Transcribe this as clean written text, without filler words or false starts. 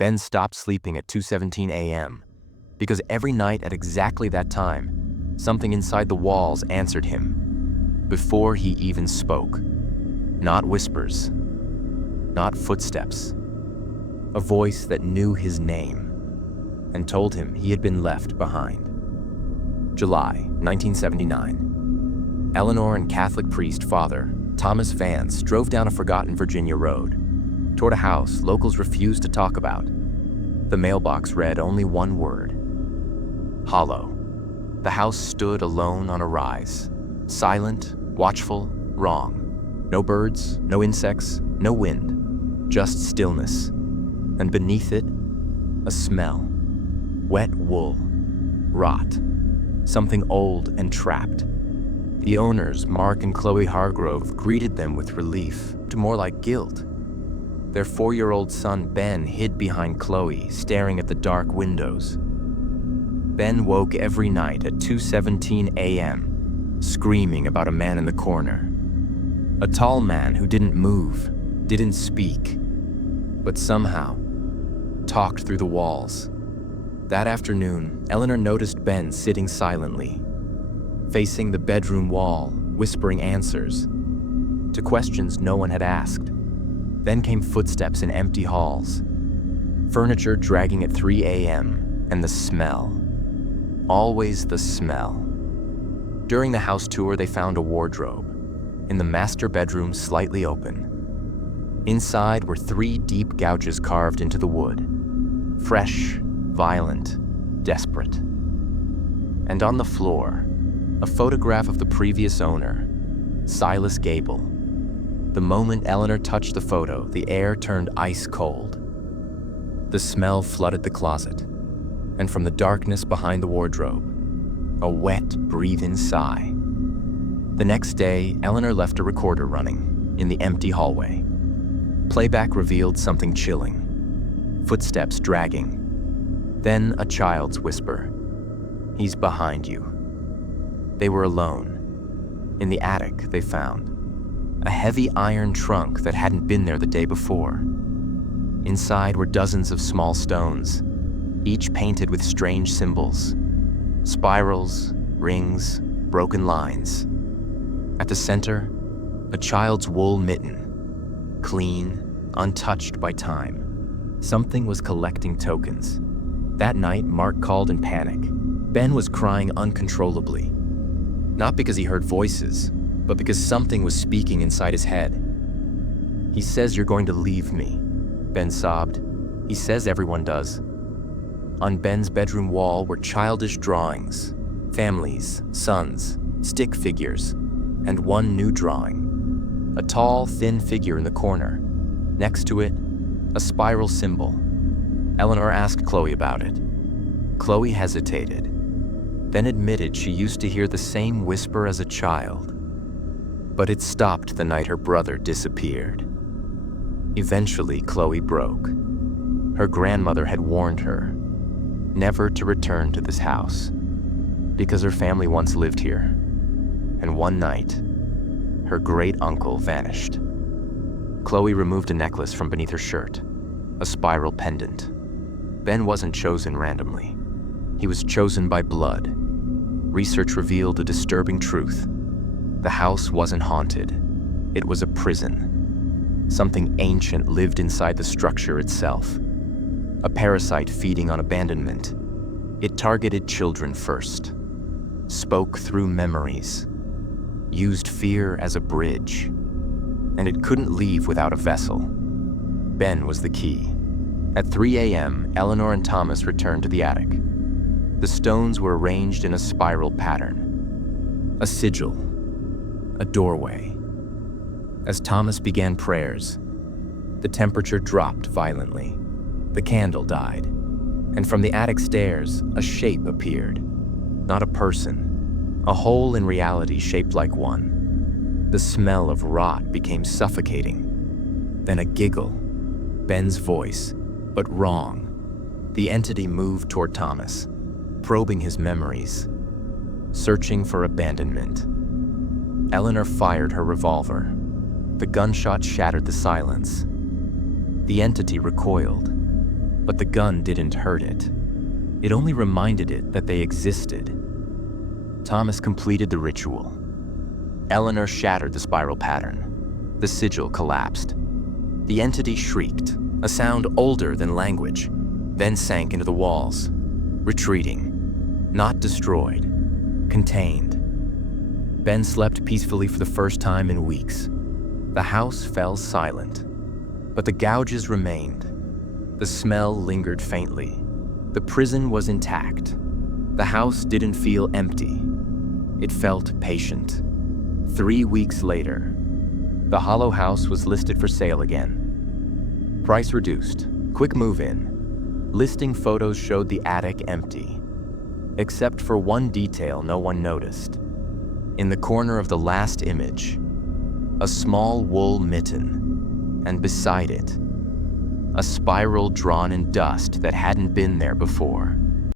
Ben stopped sleeping at 2:17 a.m. because every night at exactly that time, something inside the walls answered him before he even spoke. Not whispers, not footsteps. A voice that knew his name and told him he had been left behind. July 1979. Eleanor and Catholic priest Father Thomas Vance drove down a forgotten Virginia road toward a house locals refused to talk about. The mailbox read only one word: hollow. The house stood alone on a rise, silent, watchful, wrong. No birds, no insects, no wind, just stillness. And beneath it, a smell. Wet wool, rot, something old and trapped. The owners, Mark and Chloe Hargrove, greeted them with relief, to more like guilt. Their 4-year-old son, Ben, hid behind Chloe, staring at the dark windows. Ben woke every night at 2:17 a.m., screaming about a man in the corner. A tall man who didn't move, didn't speak, but somehow talked through the walls. That afternoon, Eleanor noticed Ben sitting silently, facing the bedroom wall, whispering answers to questions no one had asked. Then came footsteps in empty halls, furniture dragging at 3 a.m., and the smell. Always the smell. During the house tour, they found a wardrobe, in the master bedroom slightly open. Inside were 3 deep gouges carved into the wood, fresh, violent, desperate. And on the floor, a photograph of the previous owner, Silas Gable. The moment Eleanor touched the photo, the air turned ice cold. The smell flooded the closet, and from the darkness behind the wardrobe, a wet, breathe-in sigh. The next day, Eleanor left a recorder running in the empty hallway. Playback revealed something chilling. Footsteps dragging. Then a child's whisper. "He's behind you." They were alone. In the attic, they found a heavy iron trunk that hadn't been there the day before. Inside were dozens of small stones, each painted with strange symbols. Spirals, rings, broken lines. At the center, a child's wool mitten, clean, untouched by time. Something was collecting tokens. That night, Mark called in panic. Ben was crying uncontrollably. Not because he heard voices, but because something was speaking inside his head. "He says you're going to leave me," Ben sobbed. "He says everyone does." On Ben's bedroom wall were childish drawings, families, sons, stick figures, and one new drawing. A tall, thin figure in the corner. Next to it, a spiral symbol. Eleanor asked Chloe about it. Chloe hesitated, then admitted she used to hear the same whisper as a child. But it stopped the night her brother disappeared. Eventually, Chloe broke. Her grandmother had warned her never to return to this house because her family once lived here. And one night, her great-uncle vanished. Chloe removed a necklace from beneath her shirt, a spiral pendant. Ben wasn't chosen randomly. He was chosen by blood. Research revealed a disturbing truth. The house wasn't haunted. It was a prison. Something ancient lived inside the structure itself. A parasite feeding on abandonment. It targeted children first, spoke through memories, used fear as a bridge, and it couldn't leave without a vessel. Ben was the key. At 3 a.m., Eleanor and Thomas returned to the attic. The stones were arranged in a spiral pattern. A sigil. A doorway. As Thomas began prayers, the temperature dropped violently. The candle died, and from the attic stairs, a shape appeared. Not a person, a hole in reality shaped like one. The smell of rot became suffocating. Then a giggle, Ben's voice, but wrong. The entity moved toward Thomas, probing his memories, searching for abandonment. Eleanor fired her revolver. The gunshot shattered the silence. The entity recoiled, But the gun didn't hurt it. It only reminded it that they existed. Thomas completed the ritual. Eleanor shattered the spiral pattern. The sigil collapsed. The entity shrieked, a sound older than language, then sank into the walls, retreating, not destroyed, contained. Ben slept peacefully for the first time in weeks. The house fell silent, but the gouges remained. The smell lingered faintly. The prison was intact. The house didn't feel empty. It felt patient. 3 weeks later, the hollow house was listed for sale again. Price reduced, quick move-in. Listing photos showed the attic empty, except for one detail no one noticed. In the corner of the last image, a small wool mitten, and beside it, a spiral drawn in dust that hadn't been there before.